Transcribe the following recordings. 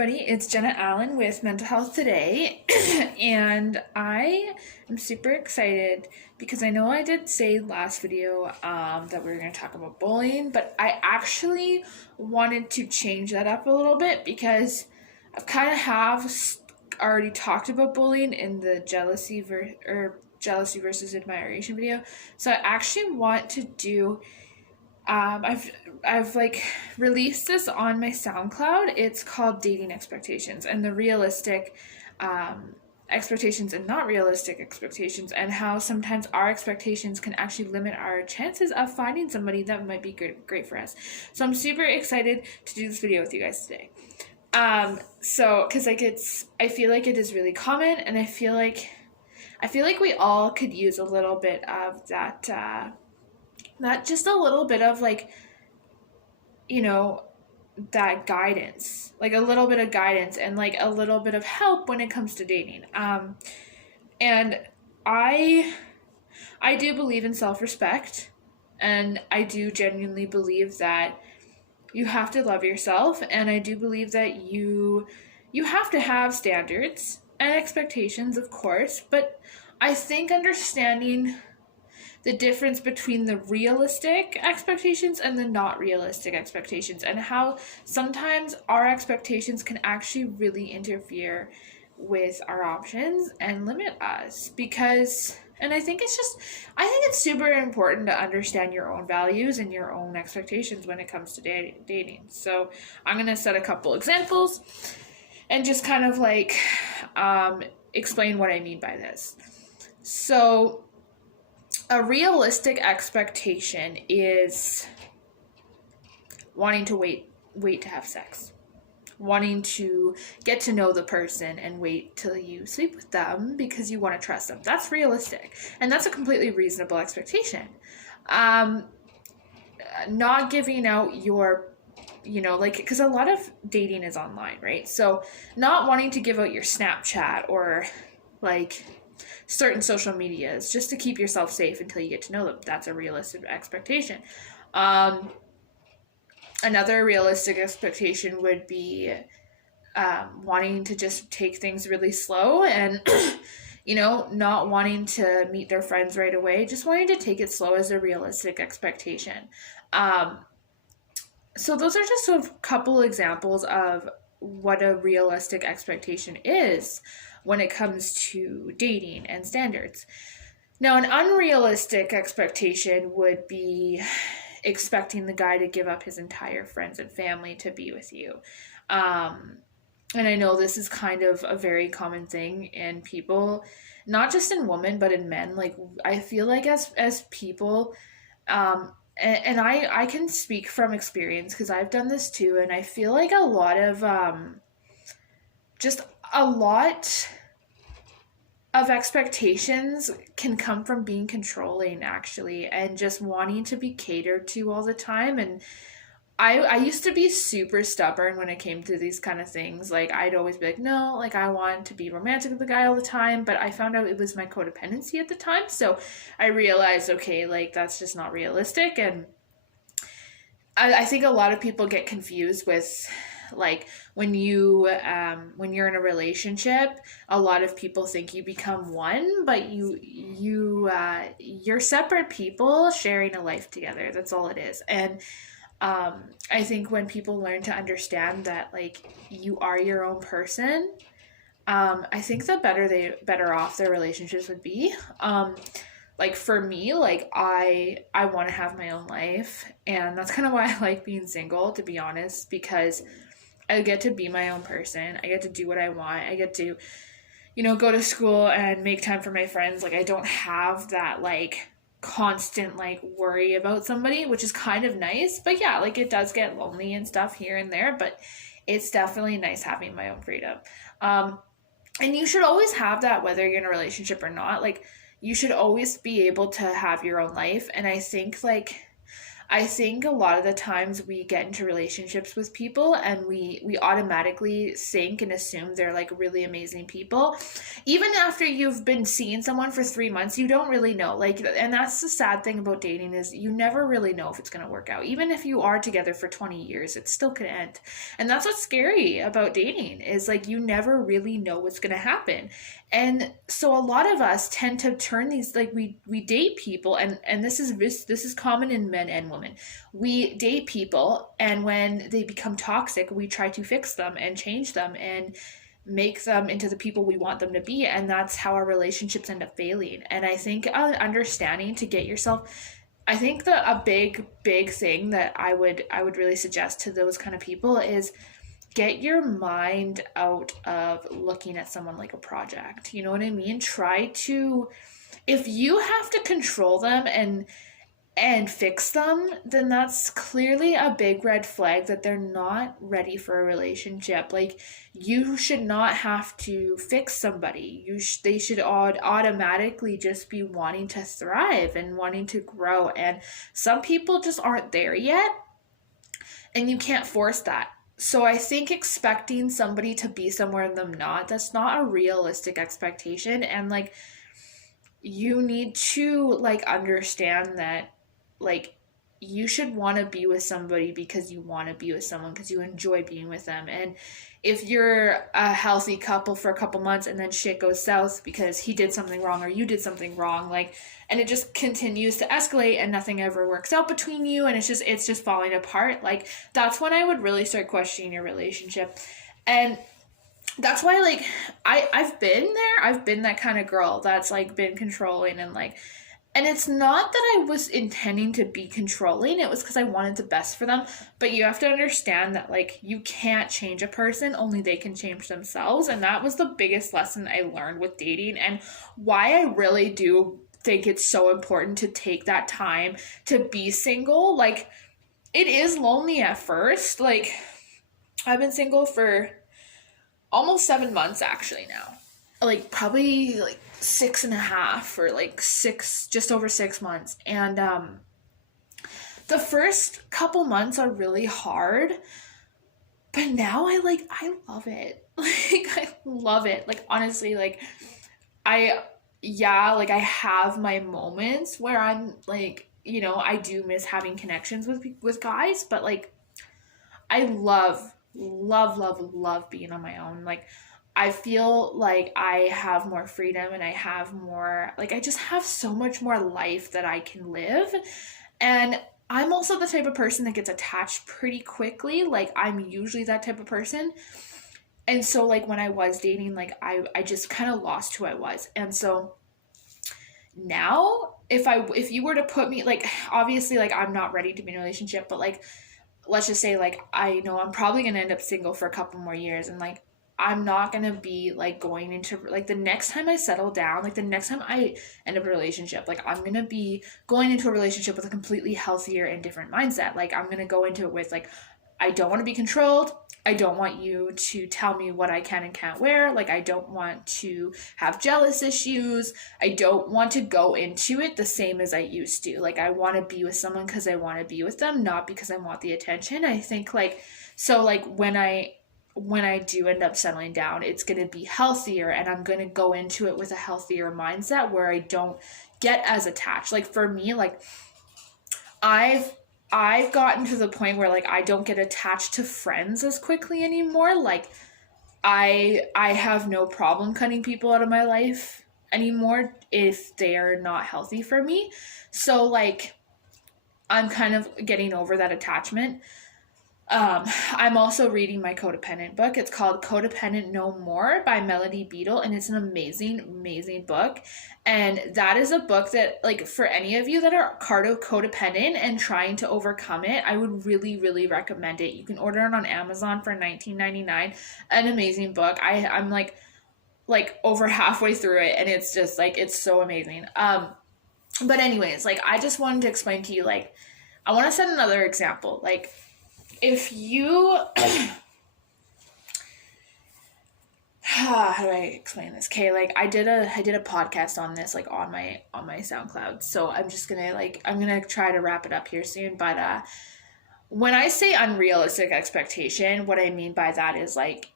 everybody, it's Jenna Allen with Mental Health Today, and I am super excited because I know I did say last video that we were going to talk about bullying, but I actually wanted to change that up a little bit because I've kind of already talked about bullying in the jealousy versus admiration video, so I actually want to do I've like released this on my SoundCloud. It's called Dating Expectations and the realistic expectations and not realistic expectations, and how sometimes our expectations can actually limit our chances of finding somebody that might be great for us. So I'm super excited to do this video with you guys today. So because I feel like it is really common, and I feel like we all could use a little bit of that. Not just a little bit of that guidance, like a little bit of guidance and like a little bit of help when it comes to dating. And I do believe in self-respect, and I do genuinely believe that you have to love yourself, and I do believe that you have to have standards and expectations, of course, but I think understanding the difference between the realistic expectations and the not realistic expectations, and how sometimes our expectations can actually really interfere with our options and limit us. And I think it's super important to understand your own values and your own expectations when it comes to dating. So I'm going to set a couple examples and just kind of explain what I mean by this. So a realistic expectation is wanting to wait to have sex, wanting to get to know the person and wait till you sleep with them because you want to trust them. That's realistic, and that's a completely reasonable expectation. Not giving out your, because a lot of dating is online, right? So not wanting to give out your Snapchat or certain social medias just to keep yourself safe until you get to know them. That's a realistic expectation. Another realistic expectation would be wanting to just take things really slow and not wanting to meet their friends right away, just wanting to take it slow as a realistic expectation. So those are just a couple examples of what a realistic expectation is when it comes to dating and standards. Now, an unrealistic expectation would be expecting the guy to give up his entire friends and family to be with you. And I know this is kind of a very common thing in people, not just in women, but in men. I feel like as people, and I can speak from experience because I've done this too, and I feel like a lot of expectations can come from being controlling, actually, and just wanting to be catered to all the time. And I used to be super stubborn when it came to these kind of things. I'd always be like, no, I want to be romantic with the guy all the time, but I found out it was my codependency at the time. So I realized, okay, that's just not realistic. And I think a lot of people get confused with when you're in a relationship, a lot of people think you become one, but you're separate people sharing a life together. That's all it is. And I think when people learn to understand that you are your own person, I think the better off their relationships would be. For me, I want to have my own life, and that's kind of why I like being single, to be honest, because I get to be my own person. I get to do what I want. I get to, go to school and make time for my friends. I don't have that constant worry about somebody, which is kind of nice. But yeah, it does get lonely and stuff here and there, but it's definitely nice having my own freedom. And you should always have that, whether you're in a relationship or not. You should always be able to have your own life. And I think I think a lot of the times we get into relationships with people and we automatically think and assume they're like really amazing people. Even after you've been seeing someone for 3 months, you don't really know. Like, and that's the sad thing about dating is you never really know if it's gonna work out. Even if you are together for 20 years, it still could end. And that's what's scary about dating is like you never really know what's gonna happen. And so a lot of us tend to turn these like we date people, and this is common in men and women. We date people, and when they become toxic, we try to fix them and change them and make them into the people we want them to be, and that's how our relationships end up failing. And I think understanding to get yourself, I think that a big thing that I would really suggest to those kind of people is get your mind out of looking at someone like a project. You know what I mean? Try to, if you have to control them and fix them, then that's clearly a big red flag that they're not ready for a relationship. Like, you should not have to fix somebody. They should automatically just be wanting to thrive and wanting to grow. And some people just aren't there yet, and you can't force that. So I think expecting somebody to be somewhere and them not, that's not a realistic expectation. And like, you need to like understand that like you should want to be with somebody because you want to be with someone because you enjoy being with them. And if you're a healthy couple for a couple months and then shit goes south because he did something wrong or you did something wrong, like, and it just continues to escalate and nothing ever works out between you and it's just falling apart, like, that's when I would really start questioning your relationship. And that's why, like, I've been there. I've been that kind of girl that's like been controlling and like, and it's not that I was intending to be controlling, it was because I wanted the best for them. But you have to understand that like you can't change a person, only they can change themselves. And that was the biggest lesson I learned with dating, and why I really do think it's so important to take that time to be single. Like, it is lonely at first. Like, I've been single for almost 7 months actually now. Like, probably like 6.5 or like six, just over 6 months. And the first couple months are really hard, but now I love it. Like, I love it. Like, honestly, like, I yeah, like I have my moments where I'm like, I do miss having connections with guys, but like I love being on my own. Like, I feel like I have more freedom and I have more, like, I just have so much more life that I can live. And I'm also the type of person that gets attached pretty quickly. Like, I'm usually that type of person. And so, like, when I was dating, like, I just kind of lost who I was. And so now, if you were to put me, like, obviously, like, I'm not ready to be in a relationship, but like, let's just say, like, I know I'm probably gonna end up single for a couple more years, and like I'm not gonna be like going into like the next time I settle down, like the next time I end up in a relationship, like I'm gonna be going into a relationship with a completely healthier and different mindset. Like, I'm gonna go into it with like, I don't want to be controlled. I don't want you to tell me what I can and can't wear. Like, I don't want to have jealous issues. I don't want to go into it the same as I used to. Like, I want to be with someone because I want to be with them, not because I want the attention. I think like, so like when I do end up settling down, it's going to be healthier, and I'm going to go into it with a healthier mindset where I don't get as attached. Like, for me, like, I've gotten to the point where like I don't get attached to friends as quickly anymore. Like, I have no problem cutting people out of my life anymore if they're not healthy for me. So like, I'm kind of getting over that attachment. I'm also reading my codependent book. It's called Codependent No More by Melody Beadle, and it's an amazing book. And that is a book that, like, for any of you that are codependent and trying to overcome it, I would really recommend it. You can order it on Amazon for $19.99. An amazing book. I'm like over halfway through it, and it's just like, it's so amazing. But anyways, like, I just wanted to explain to you, like, I want to set another example. Like, if you how do I explain this? Okay, like I did a podcast on this, like on my SoundCloud. So I'm just gonna I'm gonna try to wrap it up here soon. But when I say unrealistic expectation, what I mean by that is like,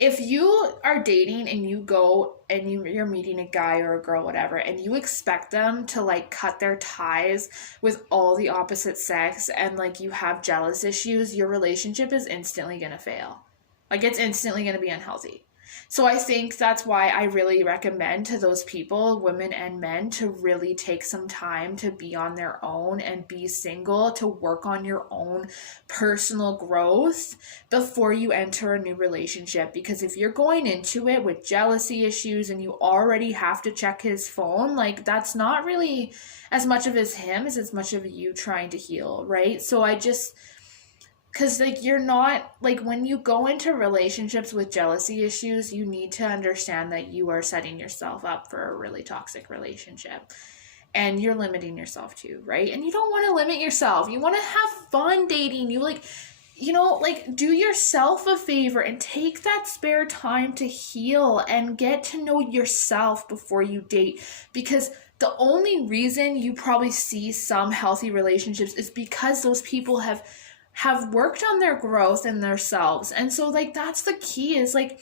if you are dating and you go and you're meeting a guy or a girl, whatever, and you expect them to like cut their ties with all the opposite sex, and like you have jealous issues, your relationship is instantly gonna fail. Like it's instantly gonna be unhealthy. So I think that's why I really recommend to those people, women and men, to really take some time to be on their own and be single, to work on your own personal growth before you enter a new relationship. Because if you're going into it with jealousy issues and you already have to check his phone, like that's not really as much of him as much of you trying to heal, right? So I just, because like you're not, like when you go into relationships with jealousy issues, you need to understand that you are setting yourself up for a really toxic relationship, and you're limiting yourself too, right? And you don't want to limit yourself. You want to have fun dating. You like, do yourself a favor and take that spare time to heal and get to know yourself before you date. Because the only reason you probably see some healthy relationships is because those people have worked on their growth and themselves. And so like that's the key, is like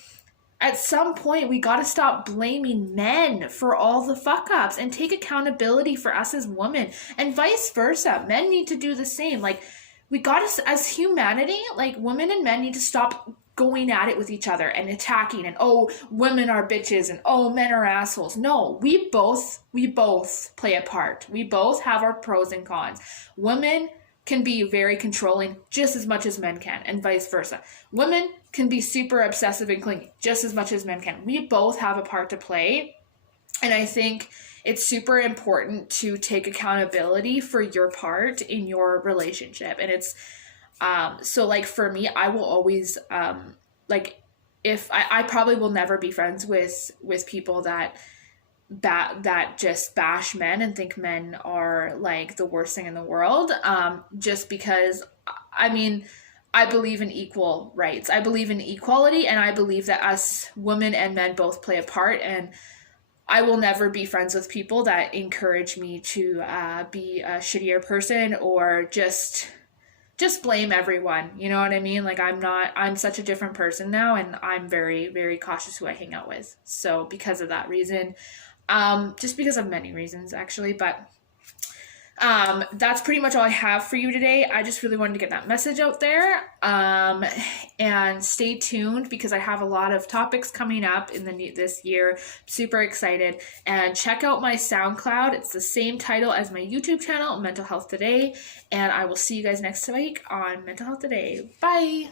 at some point we got to stop blaming men for all the fuck ups and take accountability for us as women, and vice versa. Men need to do the same. Like we got to, as humanity, like women and men need to stop going at it with each other and attacking, and oh, women are bitches, and oh, men are assholes. No, we both play a part. We both have our pros and cons. Women can be very controlling just as much as men can, and vice versa. Women can be super obsessive and clingy just as much as men can. We both have a part to play, and I think it's super important to take accountability for your part in your relationship. And it's so like for me, I will always like, if I probably will never be friends with people that just bash men and think men are like the worst thing in the world, just because I mean, I believe in equal rights. I believe in equality, and I believe that us women and men both play a part, and I will never be friends with people that encourage me to be a shittier person, or just blame everyone. You know what I mean? Like I'm such a different person now, and I'm very, very cautious who I hang out with. So because of that reason, just because of many reasons actually, but that's pretty much all I have for you today. I just really wanted to get that message out there, and stay tuned because I have a lot of topics coming up in this year. Super excited. And check out my SoundCloud. It's the same title as my YouTube channel, Mental Health Today, and I will see you guys next week on Mental Health Today. Bye.